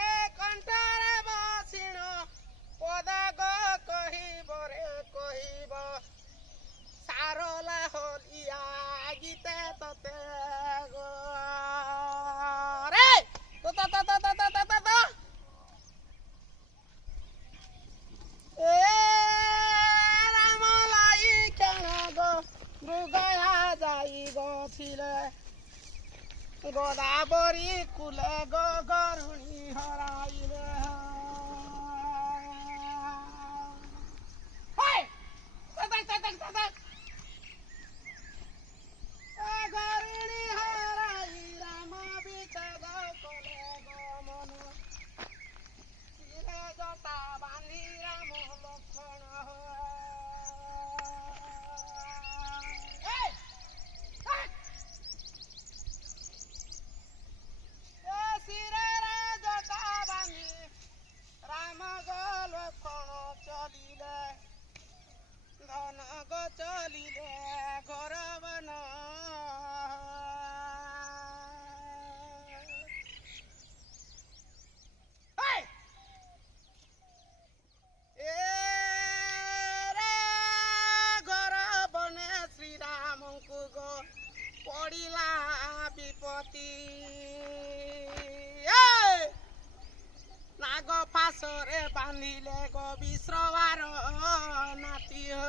ए कंठारे बसिण पदा ग कहिब रे कहिब सारला होलिया गीते तते गो रे तो ए राम लाई केण गो मृगया जाई गो थिले गोदावरी कुले गो गरुणी हराइले हाय गरुणी हराई राम बिच गो कोले गो मन सिरे जटा बांधी राम लक्षण हो धन गो चलिले घर बन घर बने श्रीराम को गो पड़िला विपत्ति नाग फासरे बांधिले गो विश्रवार नाती हो